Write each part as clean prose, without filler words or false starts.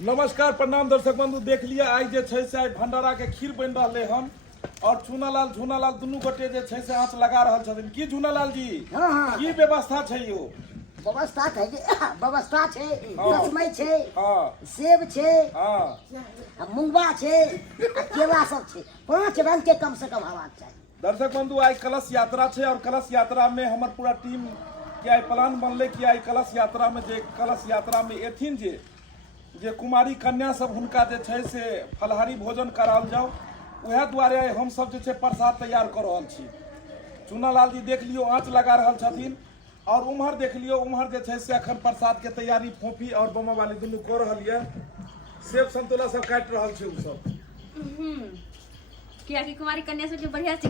नमस्कार प्रणाम दर्शक बंधु। देख लिया आई जे छै से भंडारा के खीर बन रहे हन और झूनालाल दुनू गोटे जे छै से आँच लगा रहल छथिन। की झूनालाल जी की व्यवस्था छै यो? व्यवस्था छै व्यवस्था छै, रसमई छै, सेब छै, मुंगबा छै, केला सब छै। 5 रंग के कम से कम हेबाक चाही। दर्शक बंधु आई कलश यात्रा छै और कलश यात्रा में हमर पूरा टीम के आई प्लान बनले कि आई कलश यात्रा में एथिन जे कुमारी कन्या सब हुनका जे छै से फलहारी भोजन कराओल जाओ। उहे दुआरे हम सब जे छै प्रसाद तैयार कर रहल छी। चूनालाल जी देख लियो आँच लगा रहल छथिन और उम्हर देख लियो उम्हर जे छै से अखन प्रसाद के तैयारी फोफी और बम वाली दुनू कर रहल ये। सेब संतोला सब काट रहल छै उ सब। किया कि कुमारी कन्या सब जो बढ़िया से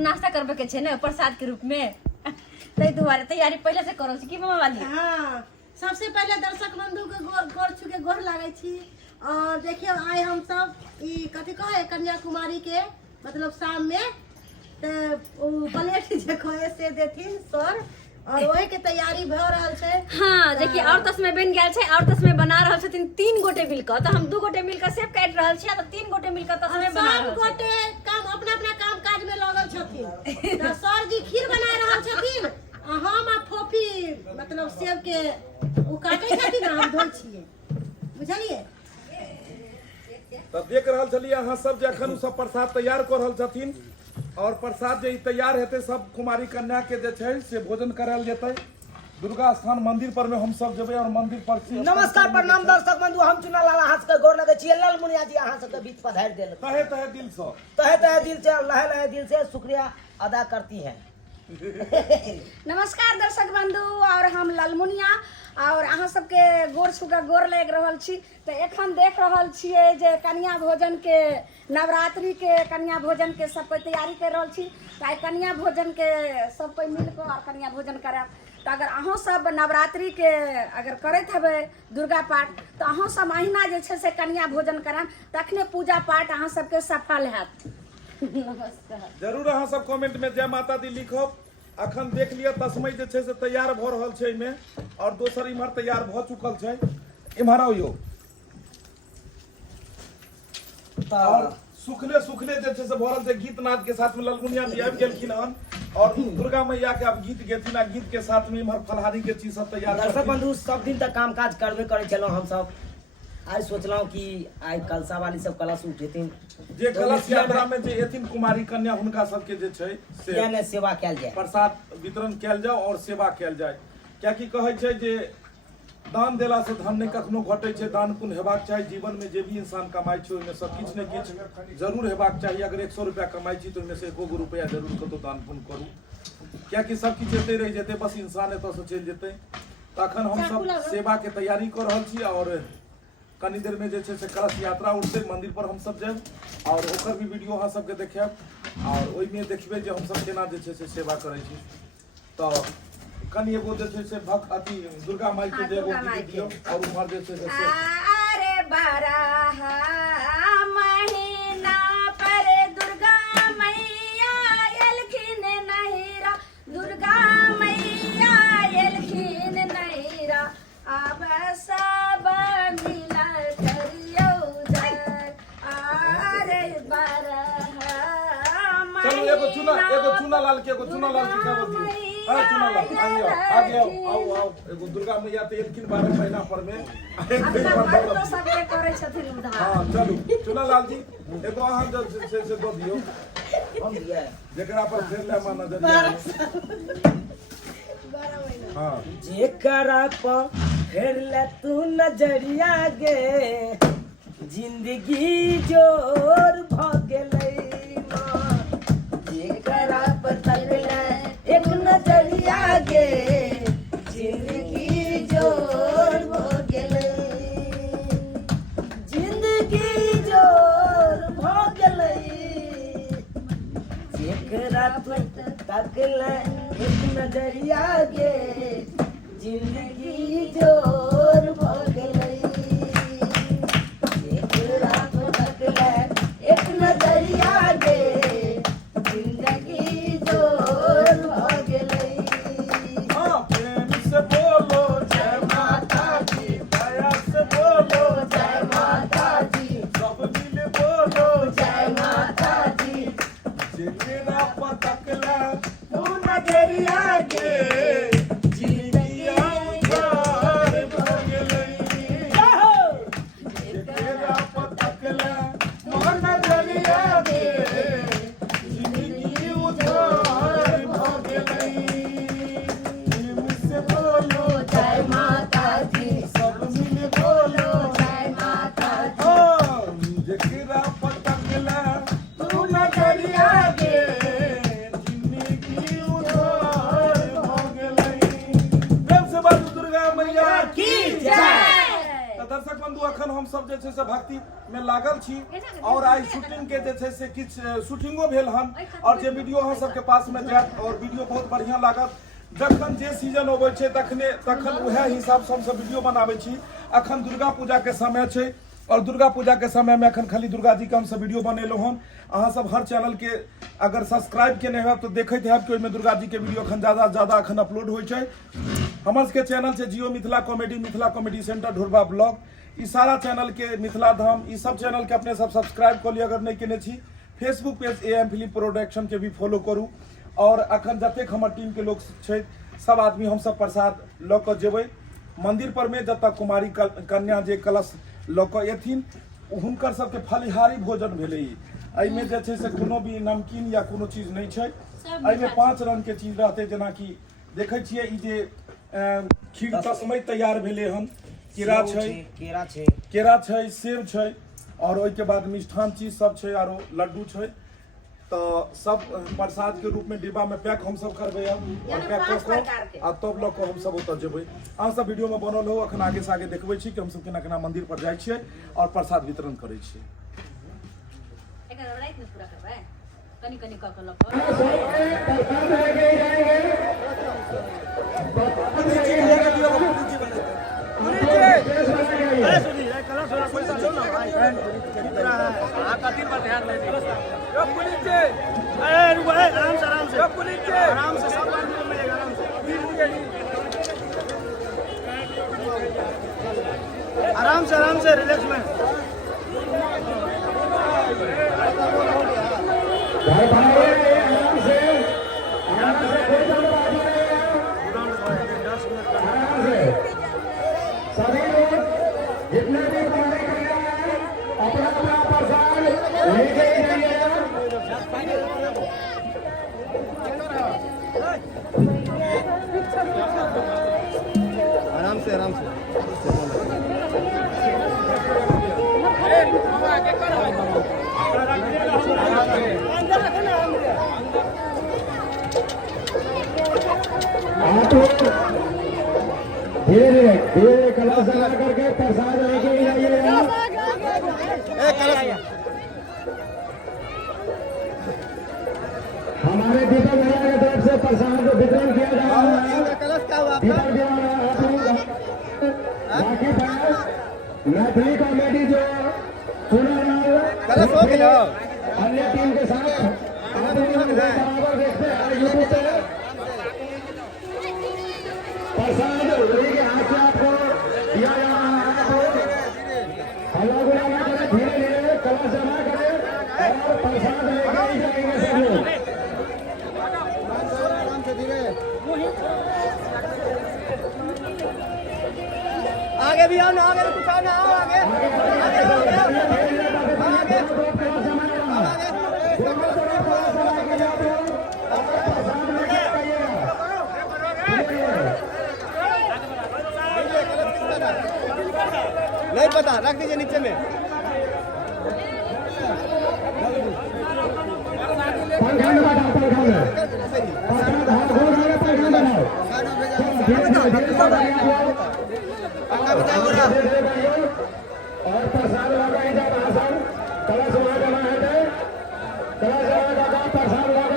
नाश्ता करबे के छै ने प्रसाद के रूप में, तै दुआरे तैयारी पहले से करो छी की बम वाली। हाँ, सबसे पहले दर्शक बंधु के गोर छू के गोर लागे छी। और देखियो आइ हम सब ई कथि कहे कन्याकुमारी के मतलब शाम में प्लेट जे कहे से देथिन सर और ओहे के तैयारी भ रहल छै। हाँ देखिए और तस में बन गेल छै और तस में बना रहल छथिन 3 गोटे मिलकर। तो हम 2 गोटे मिलकर सेब काट रहल छी तो 3 गोटे मिलकर तस में बना रहल छी। सब गोटे काम अपना काम काज में लगल छथिन। तो सर जी खीर बना रहल छथिन, हम आ फोफी मतलब सेब के उ काटे छथिन, हम धोइ छियै, बुझलिए। तब देख रहल छलिए अहाँ सब जे अखन उ सब प्रसाद तैयार कर रहल छथिन और प्रसाद जे तैयार हेतै सब कुमारी कन्या के जे छै से भोजन करायल जेतै। दुर्गा स्थान मंदिर पर में हम सब जेबै और मंदिर पर से नमस्कार प्रणाम दर्शक बंधु, हम चूनालाल अहाँ सबके गोर लगै छियै। लाल मुनिया जी अहाँ सबके बीच पधारि देल तहे दिल से लहे दिल से शुक्रिया अदा करती हैं। नमस्कार दर्शक बंधु और हम लालमुनिया और अहाँ सबके गोर छू के गोर लग रहल छी। तो एखन देख रहल छियै जे कन्या भोजन के नवरात्रि के कन्या भोजन के सब कोई तैयारी कर रहल छी। तो कन्या भोजन के सब कोई मिलकर और कन्या भोजन करायब। तो अगर अहों सब नवरात्रि के अगर करैत हेबै दुर्गा पाठ तो अहों सब महीना जे छै से कन्या भोजन करायब, तखने पूजा पाठ अहाँ सबके सफल हैत। नमस्कार। जरूर अहाँ सब कमेंट में जय माता दी लिखब। अखन देख लिया तस्मै जे छै से तैयार भ रहल छै में और दोसर इम्हर तैयार भ चुकल छै। इम्हर आओ यो और सुखले जे छै से भरल छै गीत नाद के साथ में लालमुनिया जी आबि गेलखिन हन और दुर्गा मैया के अब गीत गेथिन आ गीत के साथ में इम्हर फलहारी के चीज सब तैयार। दर्शक बंधु सब दिन तक काम काज करबे करे चलो हम सब। आज सोचलहुं कि आई कलसा वाली सब कलश उठेथिन जे कलश यात्रा में जे एथिन कुमारी कन्या हुनका सबके जे छै से यानी सेवा कैल जाय, प्रसाद वितरण कैल जाओ और सेवा कैल जाय। क्या कि कहै छै जे दान देला से धन नहीं कखनो घटै छै, दान पुण्य हेबाक चाही। जीवन में जे भी इंसान कमाई छै ओहिमे से किछु ने किछु जरूर हेबाक चाही। अगर 100 रुपया कमाई छी तो ओहिमे से 1 रुपया जरूर कतौ दान पुण्य करू। क्या कि सब किछु एते रहि जेतै, बस इंसान एतऽ से चलि जेतै। तखन हम सब सेवा के तैयारी कर रहल छी और कनी देर में जे छै से कलश यात्रा उठते मंदिर पर हम सब जायब और ओकर भी वीडियो अहाँ सबके देखायब और ओहि में देखबै जे हम सब केना जे छै से सेवा करै छी। तो कनी एगो जे छै से भक्त अति दुर्गा माई के जे एगो गीत दियौ और उम्हर जे छै से अरे बारह महीना पर दुर्गा मैया एलखिन नहिरा, दुर्गा मैया एलखिन नहिरा, अब सब मिला करियो जय। अरे बारह चलो एगो चूनालाल के खबर दियौ। अरे चूनालाल आगे आओ एगो दुर्गा मैया ते एलखिन 12 महीना पर में तो सब के करे छथिन उधार। हां चलू चूनालाल जी एगो अहाँ जे छै से दो दियौ हम दिया जेकरा पर फेर ले मा नजर। हां जेकरा पर फेर ले तू नजरिया गे जिंदगी जोर भ गेलै मां। जेकरा पर तकले एक नजरिया गे जिंदगी जोर भ गेलै, जिंदगी जोर भ गेलै। जेकरा पर तकले एक नजरिया गे जिंदगी जोर भ गेलै। जेकरा पर तकले एक नजरिया गे जिंदगी जोर भ गेलै। हां प्रेम से बोलो जय माता दी, दया से बोलो जय माता दर्शक बंधु अखन हम सब जे छै से भक्ति में लागल छी और आई शूटिंग के जे छै से किछ शूटिंगो भेल हन और जे वीडियो अहाँ सबके पास में जायत और वीडियो बहुत बढ़िया लागत। जखन जे सीजन अबै छै तखन उएह हिसाब से हम सब वीडियो बनाबै छी। अखन दुर्गा पूजा के समय छै और दुर्गा पूजा के समय में अखन खाली दुर्गा जी के हम सब वीडियो बनेलहुँ हन। अहाँ सब हर चैनल के अगर सब्सक्राइब केने हैब तो देखैत हैब कि ओहिमे दुर्गा जी के वीडियो अखन ज्यादा अखन अपलोड होइ छै। हमर सबके चैनल छै जियो मिथिला कॉमेडी सेंटर ढोरबा ब्लॉग। ई सारा चैनल के मिथिला धाम ई सब चैनल के अपने सब सब्सक्राइब कर लिअ अगर नहीं केने छी। Facebook page AM film production के भी फॉलो करू। और अखन जतेक हमर टीम के लोग छै सब आदमी हम सब प्रसाद लऽ कऽ जेबै मंदिर पर में जतऽ कुमारी कन्या जे कलश लऽ कऽ एथिन हुनकर सबके फलिहारी भोजन भेलै। एहिमे जे छै से कोनो भी नमकीन या कोनो चीज नहीं छै। एहिमे 5 रंग के चीज रहतै जेनाकि देखै छियै ई जे खीर तस्मै तैयार भेलै हन। केरा छै सेब छै और ओहिके बाद मिष्ठान चीज सब छै आरो लड्डू छै। तो सब प्रसाद के रूप में डिब्बा में पैक हम सब करबै और पैक कऽ कऽ आ तब लऽ कऽ हम सब ओतऽ जेबै। अहाँ सब वीडियो में बनल हो अखन आगे से आगे देखबै छी कि हम सब केना केना मंदिर पर जाइ छियै और प्रसाद वितरण करै छियै। एकर रात में पूरा करबै कनी कनी कऽ के लऽ कऽ आराम से रिलैक्स में सभी लोग जितने भी तैयारी करना है अपना अपना प्रसाद लेके जाइएगा। आराम से आप लोग धीरे धीरे कलश लगा करके प्रसाद लेके जाइएगा। हमारे दीपक भैया की तरफ से प्रसाद वितरण किया जा रहा है। दीपक दीवाना बाकी मैथिली कॉमेडी जो चुना अन्य टीम के साथ बराबर देखते हैं यूट्यूब पे प्रसाद के हाथ से आपको दिया जा रहा है। हल्ला गुला ना करें, धीरे धीरे कलश जमा करें और प्रसाद लेकर ही जाएंगे सब लोग। आगे भी आओ ना, आगे कुछ आओ ना, आओ आगे नहीं पता, रख दीजिए नीचे में। और प्रसाद लगा कलश वहाँ जमा है, कलश लगा प्रसाद लगा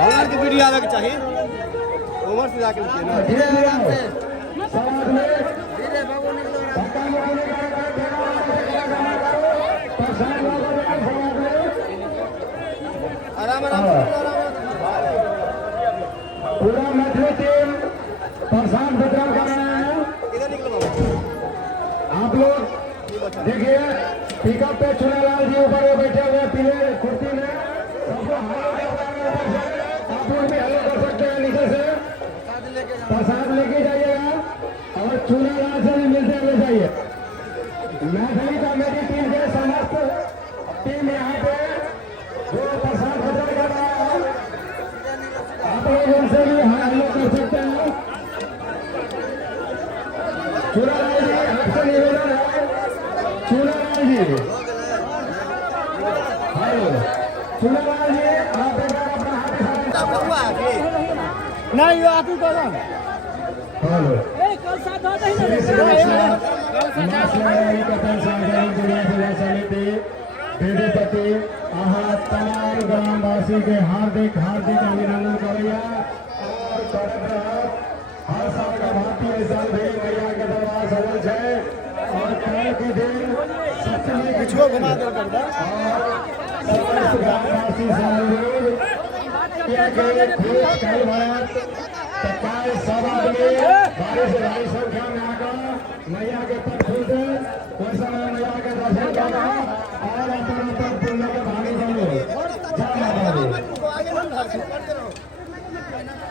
आप की वीडियो आवे के चाहिए उमर से जाके आराम पूरा मैथिली टीम प्रसाद वितरण कर रहे हैं। आप लोग देखिए पिकअप पे चुनालाल जी ऊपर में बैठे हुए पीले कुर्सी में, सबको आप लोग भी हेलो कर सकते हैं नीचे से। प्रसाद लेके जाइएगा और चुनालाल से भी मिलते हुए जाइए। मैथिली कॉमेडी टीम के समस्त टीम यहाँ पे जो प्रसाद वितरण कर रहा है, आप लोग उनसे भी हेलो कर सकते हैं। चूड़ालाल जी आपसे निवेदन है, चूड़ालाल जी, हेलो, चूड़ालाल जी आप एक बार अपना हाथ दिखाएं। नहीं आप ही करो। हेलो, वेदपति आहा तमाम ग्रामवासी के हार्दिक हार्दिक अभिनंदन करिए और हर साल का भारतीय साल भी मैया के दरबार सजल है और कल के दिन सप्तमी पिछुआ घुमा दो समस्त ग्रामवासी सहयोग कल भारत तत्काल सब आदमी भारी से भारी संख्या में आकर मैया के पद खुलते कोई समय मैया के दर्शन करना और अपना पुण्य के भागी बनो। जय माता दी।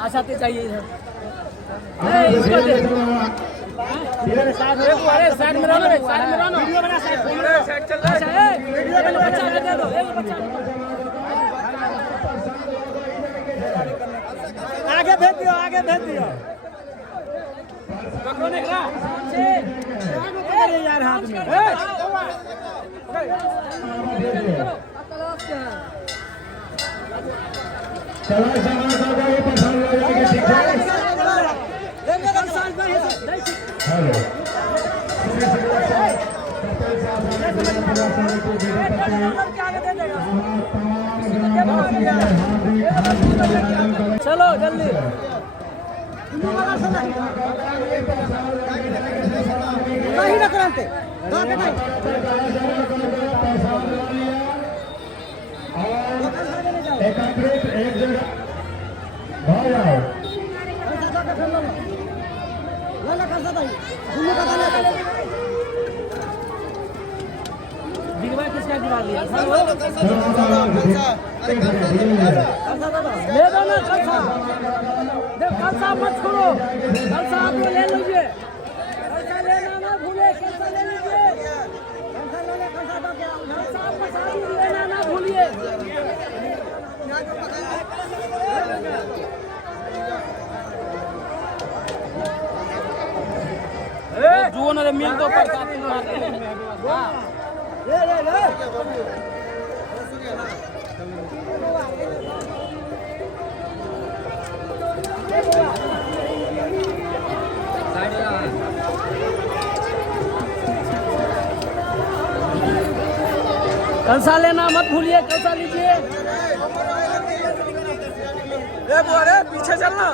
आशा ते चाहिए इधर। अरे साइड में रहना रे, साइड में रहना। वीडियो बना साइड चल रहा है। वीडियो बना बच्चा दे दो, एक बच्चा आगे भेज दियो, आगे भेज दियो। पकड़ो निकला यार हाथ में। चला समाज का ये पसंद हो जाएगा ठीक है। हेलो, चलो जल्दी। नहीं ना करते एकत्रित एक जगह भाग जाओ। दिगवा किसका गिरा दिया? ले दो ना कलसा। देख कलसा मत छोड़ो, कलसा आप लोग ले लीजिए। कलसा लेना ना भूले, कलसा ले लीजिए। कलसा प्रसादी लेना ना भूलिए। जुओ ना मिल दो प्रसादी ले। कलसा लेना मत भूलिए, कलसा लीजिए। अरे पीछे चलना।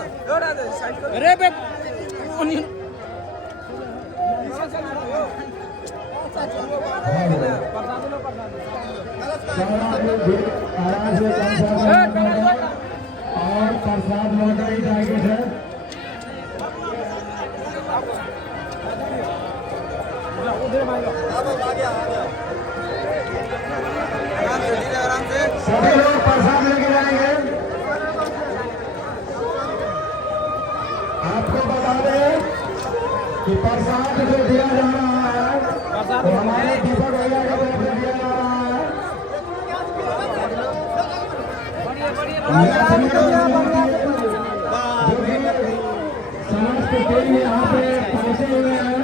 अरे बे और प्रसाद लौटा ही जाएगी सर। सभी लोग प्रसाद लेके जाएंगे। आपको बता दें कि प्रसाद जो दिया जा रहा है वो हमारे दीपक भैया की तरफ से दिया जा रहा है। समस्त टीम यहाँ पे पहुंचे हुए हैं।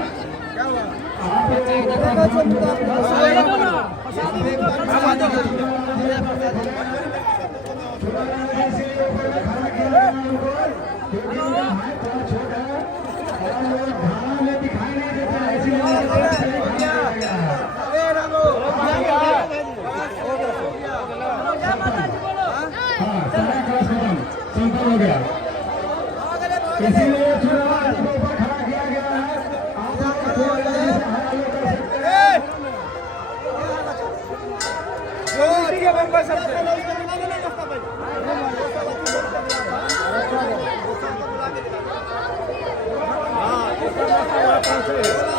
दिखाई नहीं देता संपन्न हो गया, इसीलिए चुनाव को ऊपर खड़ा किया गया है। आप लोग थोड़ा जल्दी से हरा कर सकते हैं। हाँ